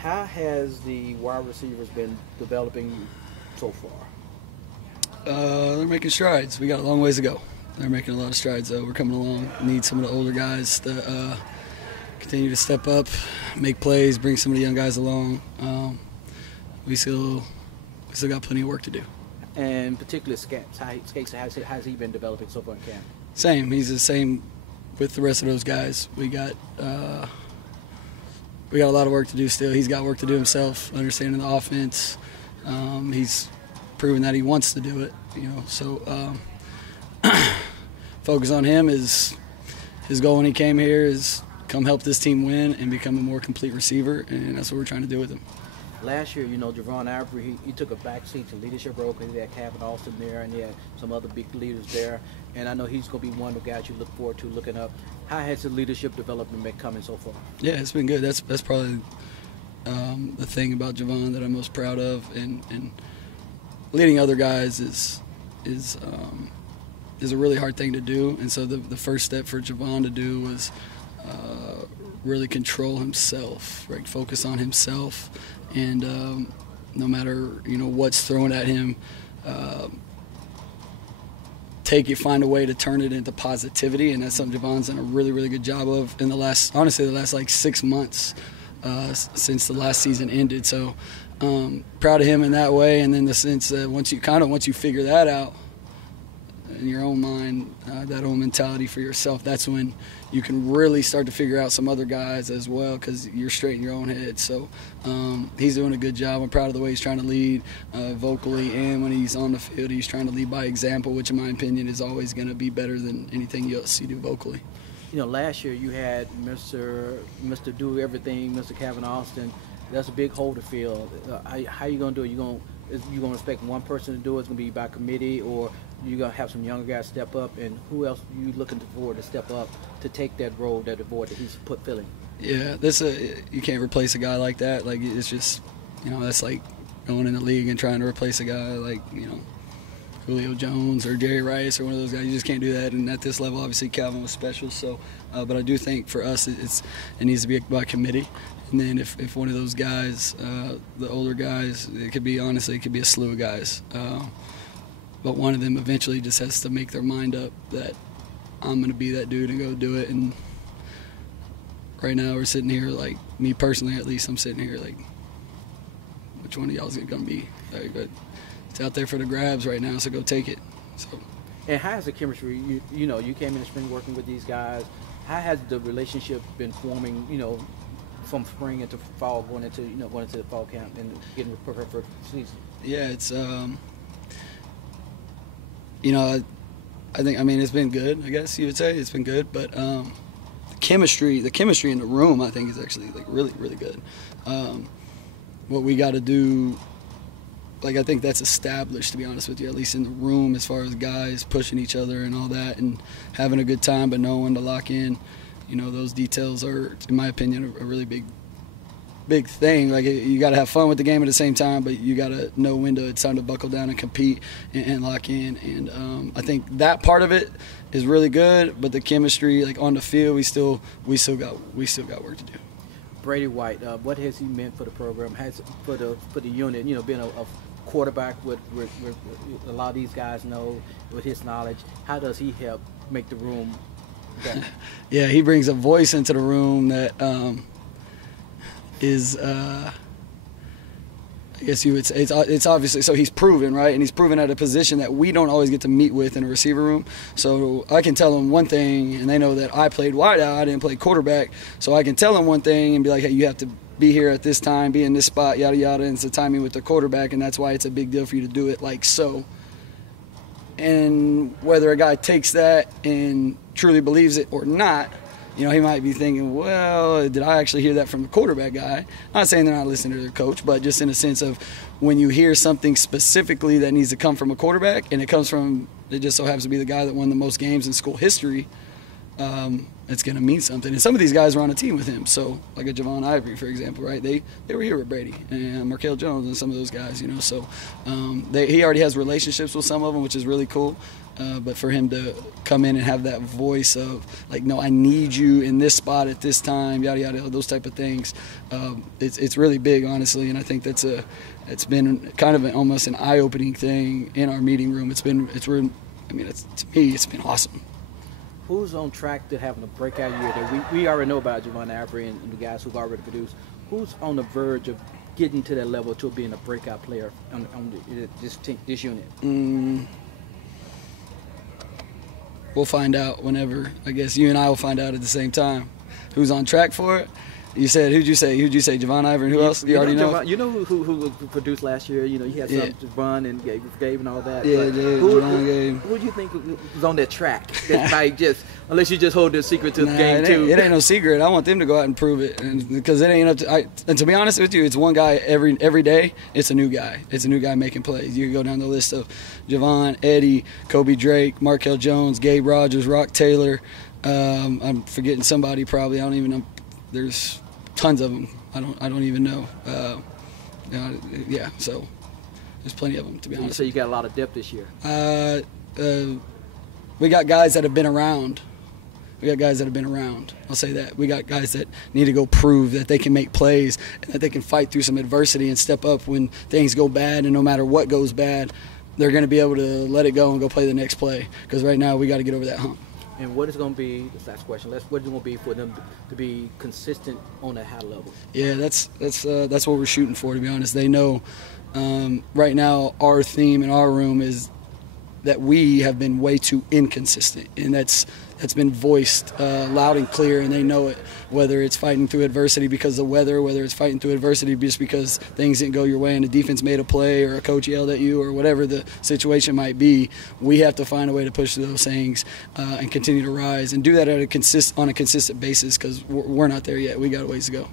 How has the wide receivers been developing so far? They're making strides. We got a long ways to go. They're making a lot of strides, though. We're coming along. Need some of the older guys to continue to step up, make plays, bring some of the young guys along. We still got plenty of work to do. And particularly Skates, how's he been developing so far in camp? Same. He's the same with the rest of those guys. We got a lot of work to do still. He's got work to do himself, understanding the offense. He's proven that he wants to do it, So focus on him. His goal when he came here is come help this team win and become a more complete receiver, and that's what we're trying to do with him. Last year, Javon Ivory, he took a backseat to leadership role because he had Kevin Austin there and he had some other big leaders there. And I know he's going to be one of the guys you look forward to looking up. How has the leadership development been coming so far? Yeah, it's been good. That's probably the thing about Javon that I'm most proud of. And leading other guys is a really hard thing to do. And so the first step for Javon to do was really control himself, right? Focus on himself. And no matter what's thrown at him, find a way to turn it into positivity, and that's something Javon's done a really, really good job of in the last like 6 months since the last season ended. So proud of him in that way, and then the sense that once you figure that out in your own mind, that own mentality for yourself, that's when you can really start to figure out some other guys as well, because you're straight in your own head. So he's doing a good job. I'm proud of the way he's trying to lead vocally, and when he's on the field, he's trying to lead by example, which in my opinion is always going to be better than anything else you do vocally. Last year you had Mr. Do Everything, Mr. Kevin Austin. That's a big hole to fill. How are you going to do it? You going to expect one person to do it? It's going to be by committee, or you going to have some younger guys step up? And who else are you looking for to step up to take that role, that void that he's filling? Yeah, you can't replace a guy like that. Like, it's just, that's like going in the league and trying to replace a guy like, Julio Jones or Jerry Rice or one of those guys. You just can't do that. And at this level, obviously, Calvin was special. So, but I do think for us, it needs to be by committee. And then if one of those guys, the older guys, it could be a slew of guys. But one of them eventually just has to make their mind up that I'm going to be that dude and go do it. And right now we're sitting here, like, me personally at least, I'm sitting here like, which one of y'all is it going to be? But it's out there for the grabs right now, so go take it. So. And how has the chemistry, you came in the spring working with these guys, how has the relationship been forming, from spring into fall, going into the fall camp and getting prepared for the season? Yeah, it's it's been good. I guess you would say it's been good, but the chemistry in the room, I think, is actually like really, really good. What we got to do, like, I think that's established, to be honest with you, at least in the room, as far as guys pushing each other and all that, and having a good time, but knowing to lock in. Those details are, in my opinion, a really big thing. Like, you got to have fun with the game at the same time, but you got to know when it's time to buckle down and compete and lock in. And I think that part of it is really good. But the chemistry, like on the field, we still got work to do. Brady White, what has he meant for the program? For the unit? Being a quarterback with a lot of these guys know, with his knowledge, how does he help make the room better? Yeah, he brings a voice into the room that is, I guess you would say, it's obviously, so he's proven, right? And he's proven at a position that we don't always get to meet with in a receiver room. So I can tell them one thing, and they know that I played wideout, I didn't play quarterback. So I can tell them one thing and be like, hey, you have to be here at this time, be in this spot, yada, yada, and it's the timing with the quarterback, and that's why it's a big deal for you to do it like so. And whether a guy takes that and truly believes it or not, he might be thinking, well, did I actually hear that from the quarterback guy? Not saying they're not listening to their coach, but just in a sense of when you hear something specifically that needs to come from a quarterback, and it just so happens to be the guy that won the most games in school history, it's going to mean something. And some of these guys were on a team with him. So like a Javon Ivory, for example, right? They were here with Brady and Markel Jones and some of those guys, you know. So he already has relationships with some of them, which is really cool. But for him to come in and have that voice of like, no, I need you in this spot at this time, yada yada, those type of things, it's really big, honestly. And I think it's been kind of almost an eye-opening thing in our meeting room. To me, it's been awesome. Who's on track to having a breakout year? That we already know about Javon Avery and the guys who've already produced. Who's on the verge of getting to that level to being a breakout player on this unit? We'll find out whenever. I guess you and I will find out at the same time. Who's on track for it? You said, who'd you say? Javon Ivory and who else? You already know? Javon, you know who produced last year? You know, he had some Javon and Gabe and all that. Yeah, who do you think was on that track? That might just, unless you just hold the secret to game two. It ain't no secret. I want them to go out and prove it, because it ain't up to. And to be honest with you, it's one guy every day. It's a new guy. It's a new guy making plays. You can go down the list of Javon, Eddie, Kobe Drake, Markel Jones, Gabe Rogers, Rock Taylor. I'm forgetting somebody probably. I don't even know. There's tons of them. I don't even know. So there's plenty of them, to be honest. So you got a lot of depth this year. We got guys that have been around. I'll say that. We got guys that need to go prove that they can make plays and that they can fight through some adversity and step up when things go bad. And no matter what goes bad, they're going to be able to let it go and go play the next play. Because right now we got to get over that hump. And what is going to be, this last question, what is it going to be for them to be consistent on that high level? Yeah, that's what we're shooting for, to be honest. They know right now our theme in our room is that we have been way too inconsistent, and that's been voiced loud and clear, and they know it, whether it's fighting through adversity because of the weather, whether it's fighting through adversity just because things didn't go your way and the defense made a play or a coach yelled at you or whatever the situation might be. We have to find a way to push through those things and continue to rise and do that on a consistent basis, because we're not there yet. We got a ways to go.